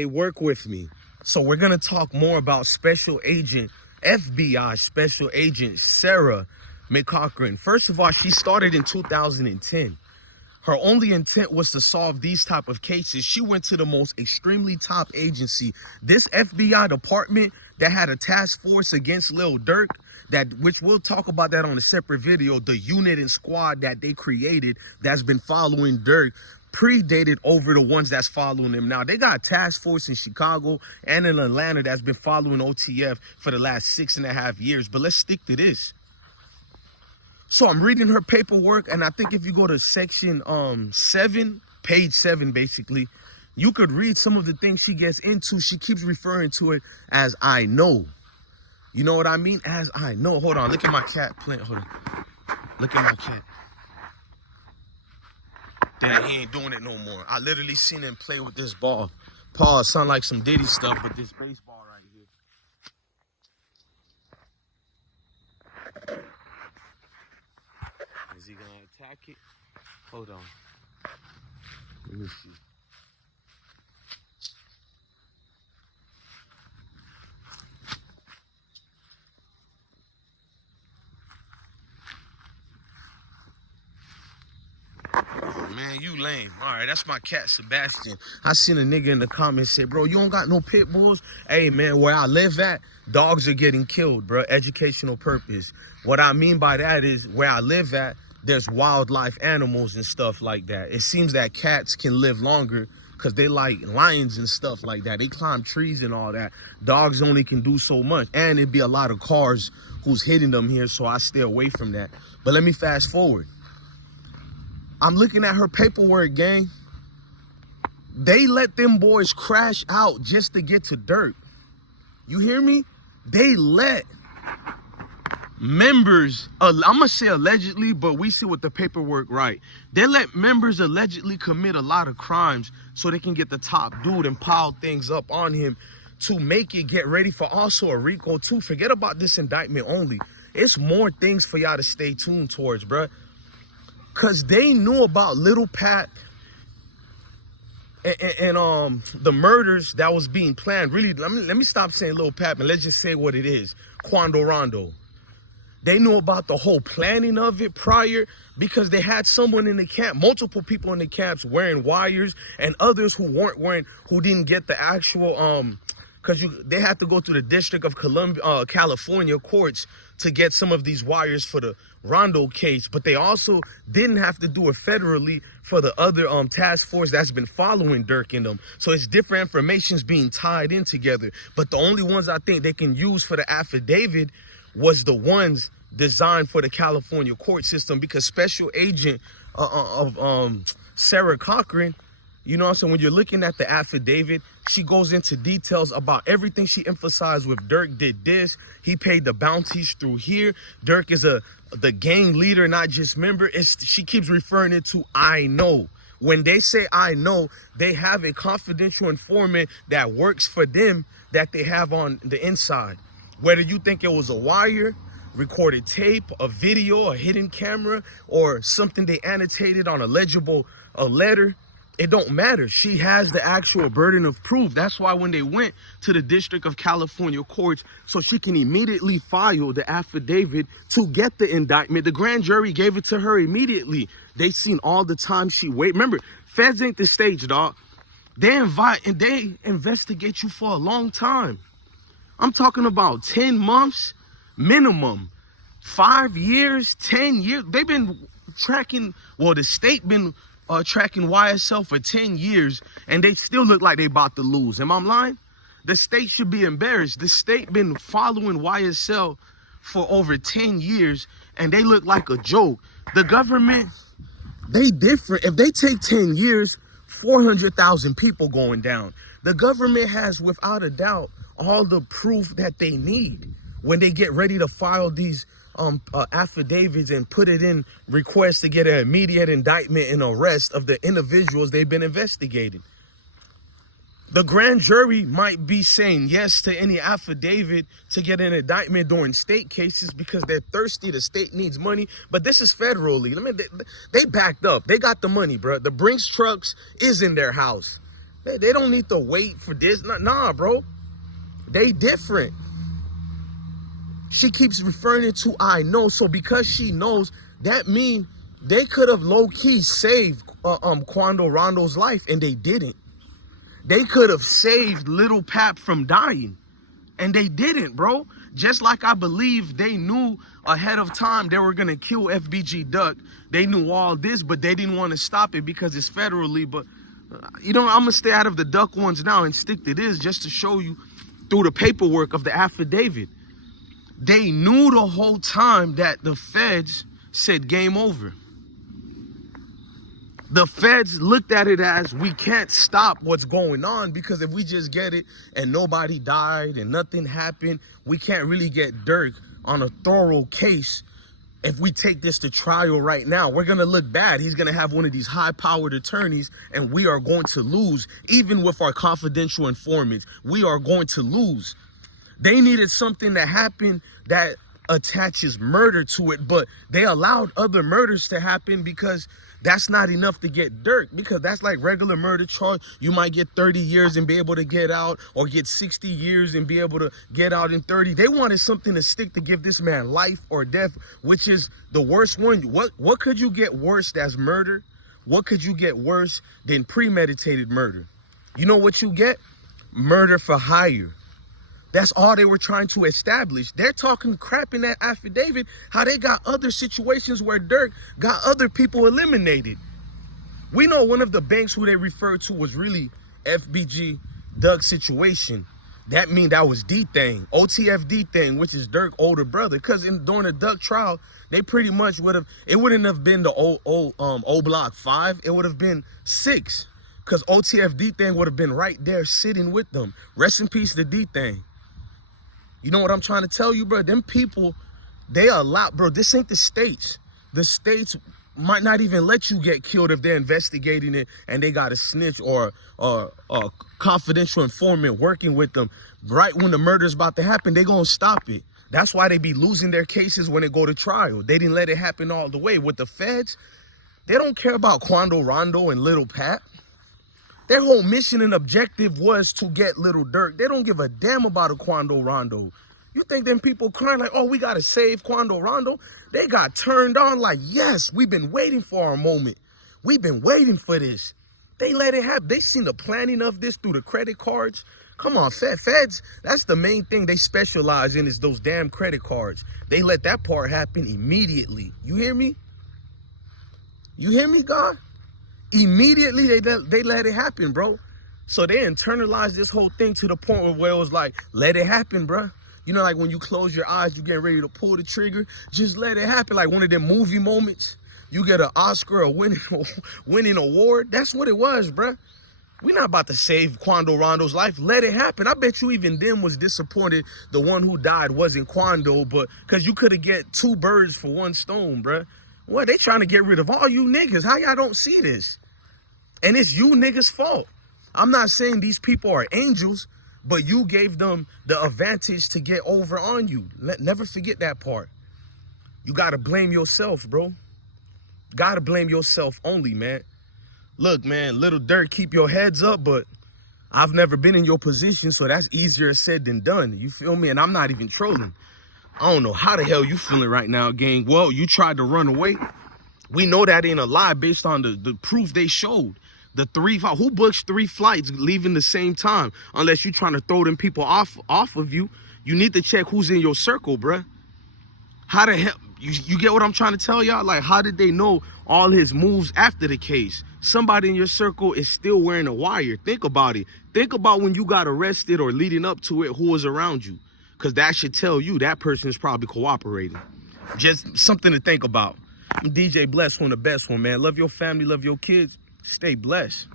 They work with me. So we're going to talk more about FBI Special Agent Sarah McCochran. First of all, she started in 2010. Her only intent was to solve these type of cases. She went to the most extremely top agency. This FBI department that had a task force against Lil Durk, which we'll talk about that on a separate video, the unit and squad that they created that's been following Durk predated over the ones that's following him now. They got a task force in Chicago and in Atlanta that's been following OTF for the last 6.5 years. But let's stick to this. So I'm reading her paperwork, and I think if you go to section 7, page 7, basically, you could read some of the things she gets into. She keeps referring to it as I know. You know what I mean? As I know. Hold on. Look at my cat playing. Hold on. Look at my cat. Damn, he ain't doing it no more. I literally seen him play with this ball. Paul, sound like some Diddy stuff with this baseball right here. Is he gonna attack it? Hold on. Let me see. Man, you lame. All right, that's my cat, Sebastian. I seen a nigga in the comments say, bro, you don't got no pit bulls? Hey, man, where I live at, dogs are getting killed, bro. Educational purpose. What I mean by that is where I live at, there's wildlife animals and stuff like that. It seems that cats can live longer because they like lions and stuff like that. They climb trees and all that. Dogs only can do so much. And it'd be a lot of cars who's hitting them here, so I stay away from that. But let me fast forward. I'm looking at her paperwork, gang. They let them boys crash out just to get to Durk. You hear me? They let members, I'm going to say allegedly, but we see what the paperwork right. They let members allegedly commit a lot of crimes so they can get the top dude and pile things up on him to make it get ready for also a RICO too. Forget about this indictment only. It's more things for y'all to stay tuned towards, bruh. Because they knew about Little Pat and the murders that was being planned. Really, let me stop saying Little Pat, and let's just say what it is. Quando, Rondo. They knew about the whole planning of it prior because they had someone in the camp, multiple people in the camps wearing wires, and others who weren't wearing, who didn't get the actual, because they had to go through the District of Columbia, California courts to get some of these wires for the Rondo case, but they also didn't have to do it federally for the other task force that's been following Durk in them. So it's different information's being tied in together. But the only ones I think they can use for the affidavit was the ones designed for the California court system, because Special Agent of Sarah Cochran, you know what I'm saying, when you're looking at the affidavit, she goes into details about everything. She emphasized with Durk did this. He paid the bounties through here. Durk is the gang leader, not just member. She keeps referring it to I know. When they say I know, they have a confidential informant that works for them that they have on the inside. Whether you think it was a wire, recorded tape, a video, a hidden camera, or something they annotated on a letter, it don't matter. She has the actual burden of proof. That's why when they went to the District of California courts, so she can immediately file the affidavit to get the indictment, the grand jury gave it to her immediately. They seen all the time she wait. Remember, feds ain't the stage, dog. They invite and they investigate you for a long time. I'm talking about 10 months minimum, 5 years, 10 years. They've been tracking, well, the state been tracking YSL for 10 years, and they still look like they about to lose. Am I lying? The state should be embarrassed. The state been following YSL for over 10 years, and they look like a joke. The government, they different. If they take 10 years, 400,000 people going down. The government has, without a doubt, all the proof that they need when they get ready to file these affidavits and put it in requests to get an immediate indictment and arrest of the individuals they've been investigating. The grand jury might be saying yes to any affidavit to get an indictment during state cases because they're thirsty. The state needs money, but this is federally. They backed up. They got the money, bro. The Brinks trucks is in their house. They don't need to wait for this. Nah, bro. They different. She keeps referring it to I know. So because she knows, that mean they could have low-key saved Quando Rondo's life, and they didn't. They could have saved little Pap from dying, and they didn't, bro. Just like I believe they knew ahead of time they were gonna kill FBG Duck. They knew all this, but they didn't want to stop it because it's federally. But you know, I'm gonna stay out of the Duck ones now and stick to this just to show you through the paperwork of the affidavit. They knew the whole time that the feds said game over. The feds looked at it as, we can't stop what's going on, because if we just get it and nobody died and nothing happened, we can't really get Durk on a thorough case. If we take this to trial right now, we're going to look bad. He's going to have one of these high-powered attorneys, and we are going to lose. Even with our confidential informants, we are going to lose. They needed something to happen that attaches murder to it, but they allowed other murders to happen because that's not enough to get Durk, because that's like regular murder charge. You might get 30 years and be able to get out, or get 60 years and be able to get out in 30. They wanted something to stick to give this man life or death, which is the worst one. What could you get worse as murder? What could you get worse than premeditated murder? You know what you get? Murder for hire. That's all they were trying to establish. They're talking crap in that affidavit, how they got other situations where Durk got other people eliminated. We know one of the banks who they referred to was really FBG Duck's situation. That mean that was D-Thing, OTF D-Thing, which is Durk's older brother. Because during the Duck trial, they pretty much would have, it wouldn't have been the O Block 5, it would have been 6. Because OTF D-Thing would have been right there sitting with them. Rest in peace to D-Thing. You know what I'm trying to tell you, bro? Them people, they allow, bro, this ain't the States. The States might not even let you get killed if they're investigating it and they got a snitch or a confidential informant working with them. Right when the murder's about to happen, they gonna stop it. That's why they be losing their cases when they go to trial. They didn't let it happen all the way. With the feds, they don't care about Quando, Rondo, and Little Pat. Their whole mission and objective was to get little Durk. They don't give a damn about a Quando Rondo. You think them people crying like, oh, we got to save Quando Rondo? They got turned on like, yes, we've been waiting for our moment. We've been waiting for this. They let it happen. They seen the planning of this through the credit cards. Come on, feds, that's the main thing they specialize in, is those damn credit cards. They let that part happen immediately. You hear me? You hear me, God? Immediately, they let it happen, bro. So they internalized this whole thing to the point where it was like, let it happen, bro. You know, like when you close your eyes, you get ready to pull the trigger. Just let it happen. Like one of them movie moments. You get an Oscar or winning award. That's what it was, bro. We're not about to save Quando Rondo's life. Let it happen. I bet you even them was disappointed the one who died wasn't Quando, but because you could have get 2 birds for 1 stone, bro. What, they trying to get rid of all you niggas. How y'all don't see this? And it's you niggas' fault. I'm not saying these people are angels, but you gave them the advantage to get over on you. Never forget that part. You got to blame yourself, bro. Got to blame yourself only, man. Look, man, little Durk, keep your heads up, but I've never been in your position, so that's easier said than done. You feel me? And I'm not even trolling. I don't know how the hell you feeling right now, gang. Well, you tried to run away. We know that ain't a lie based on the proof they showed. The 3, who booked 3 flights leaving the same time? Unless you're trying to throw them people off of you. You need to check who's in your circle, bruh. How the hell, you get what I'm trying to tell y'all? Like, how did they know all his moves after the case? Somebody in your circle is still wearing a wire. Think about it. Think about when you got arrested or leading up to it, who was around you. Because that should tell you that person is probably cooperating. Just something to think about. I'm DJ Bless, one of the best one, man. Love your family, love your kids. Stay blessed.